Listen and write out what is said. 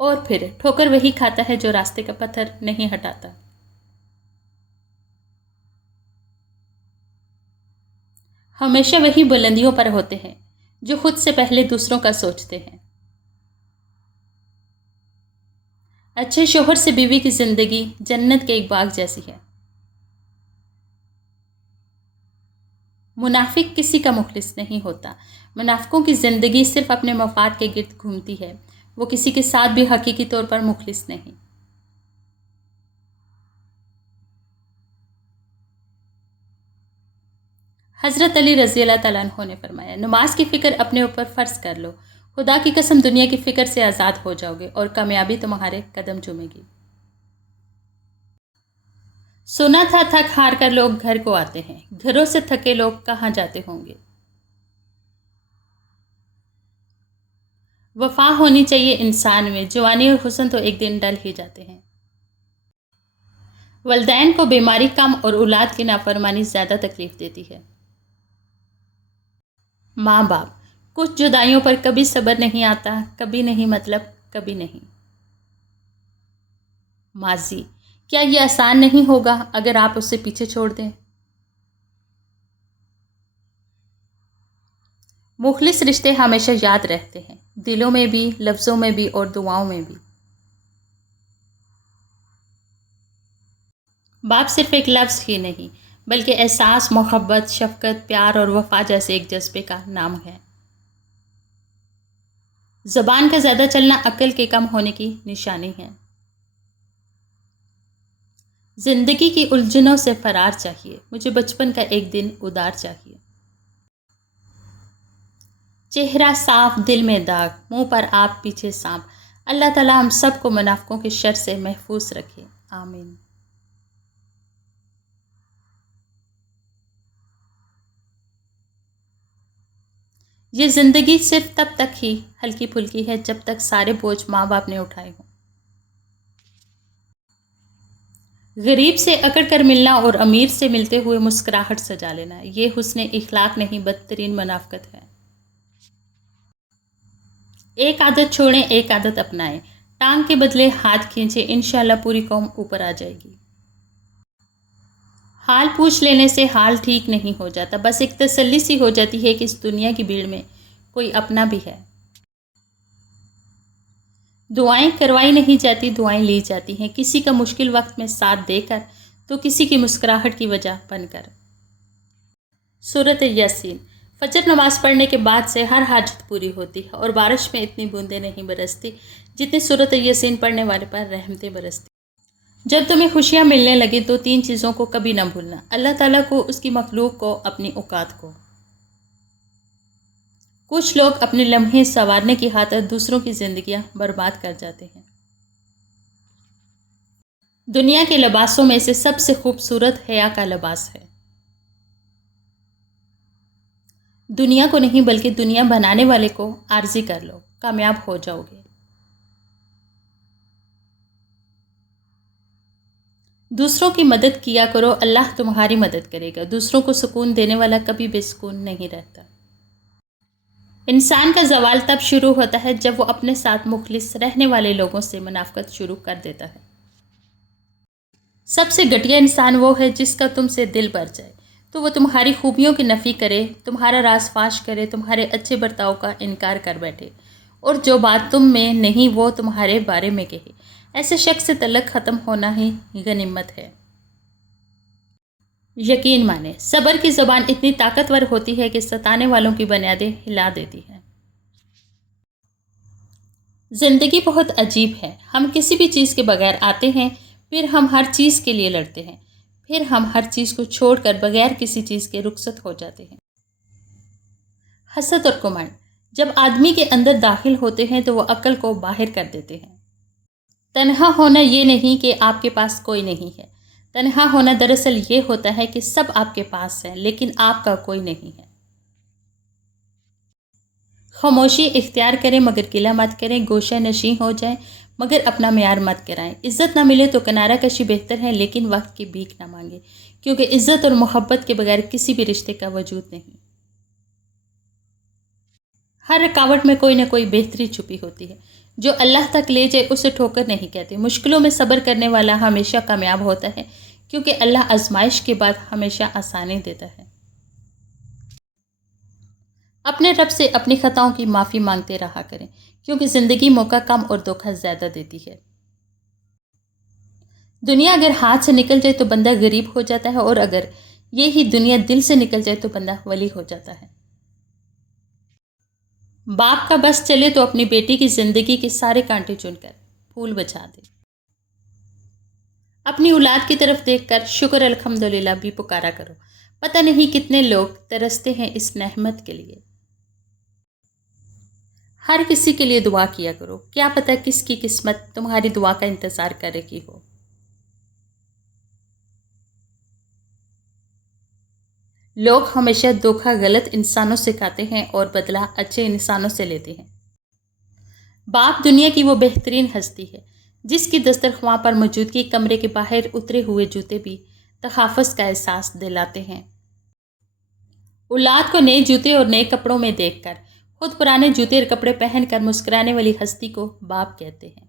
اور پھر ٹھوکر وہی کھاتا ہے جو راستے کا پتھر نہیں ہٹاتا۔ ہمیشہ وہی بلندیوں پر ہوتے ہیں جو خود سے پہلے دوسروں کا سوچتے ہیں۔ اچھے شوہر سے بیوی کی زندگی جنت کے ایک باغ جیسی ہے۔ منافق کسی کا مخلص نہیں ہوتا۔ منافقوں کی زندگی صرف اپنے مفاد کے گرد گھومتی ہے، وہ کسی کے ساتھ بھی حقیقی طور پر مخلص نہیں۔ حضرت علی رضی اللہ تعالیٰ عنہ نے فرمایا، نماز کی فکر اپنے اوپر فرض کر لو، خدا کی قسم دنیا کی فکر سے آزاد ہو جاؤ گے اور کامیابی تمہارے قدم چومے گی۔ سنا تھا تھک ہار کر لوگ گھر کو آتے ہیں، گھروں سے تھکے لوگ کہاں جاتے ہوں گے؟ وفا ہونی چاہیے انسان میں، جوانی اور حسن تو ایک دن ڈل ہی جاتے ہیں۔ والدین کو بیماری کم اور اولاد کی نافرمانی زیادہ تکلیف دیتی ہے۔ ماں باپ، کچھ جدائیوں پر کبھی صبر نہیں آتا، کبھی نہیں مطلب کبھی نہیں۔ ماضی، کیا یہ آسان نہیں ہوگا اگر آپ اسے پیچھے چھوڑ دیں؟ مخلص رشتے ہمیشہ یاد رہتے ہیں، دلوں میں بھی، لفظوں میں بھی اور دعاؤں میں بھی۔ باپ صرف ایک لفظ ہی نہیں بلکہ احساس، محبت، شفقت، پیار اور وفا جیسے ایک جذبے کا نام ہے۔ زبان کا زیادہ چلنا عقل کے کم ہونے کی نشانی ہے۔ زندگی کی الجھنوں سے فرار چاہیے، مجھے بچپن کا ایک دن ادار چاہیے۔ چہرہ صاف، دل میں داغ، منہ پر آپ پیچھے سانپ۔ اللہ تعالیٰ ہم سب کو منافقوں کے شر سے محفوظ رکھے، آمین۔ یہ زندگی صرف تب تک ہی ہلکی پھلکی ہے جب تک سارے بوجھ ماں باپ نے اٹھائے ہوں۔ غریب سے اکڑ کر ملنا اور امیر سے ملتے ہوئے مسکراہٹ سجا لینا، یہ حسن اخلاق نہیں بدترین منافقت ہے۔ ایک عادت چھوڑیں، ایک عادت اپنائیں، ٹانگ کے بدلے ہاتھ کھینچیں، انشاءاللہ پوری قوم اوپر آ جائے گی۔ حال پوچھ لینے سے حال ٹھیک نہیں ہو جاتا، بس ایک تسلی سی ہو جاتی ہے کہ اس دنیا کی بھیڑ میں کوئی اپنا بھی ہے۔ دعائیں کروائی نہیں جاتی، دعائیں لی جاتی ہیں، کسی کا مشکل وقت میں ساتھ دے کر تو کسی کی مسکراہٹ کی وجہ بن کر۔ سورۃ یاسین۔ فجر نماز پڑھنے کے بعد سے ہر حاجت پوری ہوتی ہے اور بارش میں اتنی بوندیں نہیں برستی جتنی سورۃ یاسین پڑھنے والے پر رحمتیں برستی۔ جب تمہیں خوشیاں ملنے لگیں تو 3 چیزوں کو کبھی نہ بھولنا: اللہ تعالیٰ کو، اس کی مخلوق کو، اپنی اوقات کو۔ کچھ لوگ اپنے لمحے سنوارنے کی خاطر دوسروں کی زندگیاں برباد کر جاتے ہیں۔ دنیا کے لباسوں میں سے سب سے خوبصورت حیا کا لباس ہے۔ دنیا کو نہیں بلکہ دنیا بنانے والے کو عارضی کر لو، کامیاب ہو جاؤ گے۔ دوسروں کی مدد کیا کرو، اللہ تمہاری مدد کرے گا۔ دوسروں کو سکون دینے والا کبھی بے سکون نہیں رہتا۔ انسان کا زوال تب شروع ہوتا ہے جب وہ اپنے ساتھ مخلص رہنے والے لوگوں سے منافقت شروع کر دیتا ہے۔ سب سے گھٹیا انسان وہ ہے جس کا تم سے دل بھر جائے تو وہ تمہاری خوبیوں کی نفی کرے، تمہارا راز فاش کرے، تمہارے اچھے برتاؤ کا انکار کر بیٹھے اور جو بات تم میں نہیں وہ تمہارے بارے میں کہے۔ ایسے شخص سے تعلق ختم ہونا ہی غنیمت ہے۔ یقین مانیں، صبر کی زبان اتنی طاقتور ہوتی ہے کہ ستانے والوں کی بنیادیں ہلا دیتی ہے۔ زندگی بہت عجیب ہے، ہم کسی بھی چیز کے بغیر آتے ہیں، پھر ہم ہر چیز کے لیے لڑتے ہیں، پھر ہم ہر چیز کو چھوڑ کر بغیر کسی چیز کے رخصت ہو جاتے ہیں۔ حسد اور گھمنڈ جب آدمی کے اندر داخل ہوتے ہیں تو وہ عقل کو باہر کر دیتے ہیں۔ تنہا ہونا یہ نہیں کہ آپ کے پاس کوئی نہیں ہے، تنہا ہونا دراصل یہ ہوتا ہے کہ سب آپ کے پاس ہیں لیکن آپ کا کوئی نہیں ہے۔ خاموشی اختیار کریں مگر گلہ مت کریں، گوشہ نشیں ہو جائیں مگر اپنا معیار مت کرائیں۔ عزت نہ ملے تو کنارہ کشی بہتر ہے لیکن وقت کی بھیک نہ مانگے، کیونکہ عزت اور محبت کے بغیر کسی بھی رشتے کا وجود نہیں۔ ہر رکاوٹ میں کوئی نہ کوئی بہتری چھپی ہوتی ہے۔ جو اللہ تک لے جائے اسے ٹھوکر نہیں کہتے۔ مشکلوں میں صبر کرنے والا ہمیشہ کامیاب ہوتا ہے، کیونکہ اللہ آزمائش کے بعد ہمیشہ آسانی دیتا ہے۔ اپنے رب سے اپنی خطاؤں کی معافی مانگتے رہا کریں، کیونکہ زندگی موقع کم اور دھوکہ زیادہ دیتی ہے۔ دنیا اگر ہاتھ سے نکل جائے تو بندہ غریب ہو جاتا ہے، اور اگر یہی دنیا دل سے نکل جائے تو بندہ ولی ہو جاتا ہے۔ باپ کا بس چلے تو اپنی بیٹی کی زندگی کے سارے کانٹے چن کر پھول بچا دے۔ اپنی اولاد کی طرف دیکھ کر شکر الحمدللہ بھی پکارا کرو، پتہ نہیں کتنے لوگ ترستے ہیں اس نعمت کے لیے۔ ہر کسی کے لیے دعا کیا کرو، کیا پتہ کس کی قسمت تمہاری دعا کا انتظار کر رہی ہو۔ لوگ ہمیشہ دھوکہ غلط انسانوں سے کھاتے ہیں اور بدلہ اچھے انسانوں سے لیتے ہیں۔ باپ دنیا کی وہ بہترین ہستی ہے جس کی دسترخواں پر موجودگی کمرے کے باہر اترے ہوئے جوتے بھی تحفظ کا احساس دلاتے ہیں۔ اولاد کو نئے جوتے اور نئے کپڑوں میں دیکھ کر خود پرانے جوتے اور کپڑے پہن کر مسکرانے والی ہستی کو باپ کہتے ہیں۔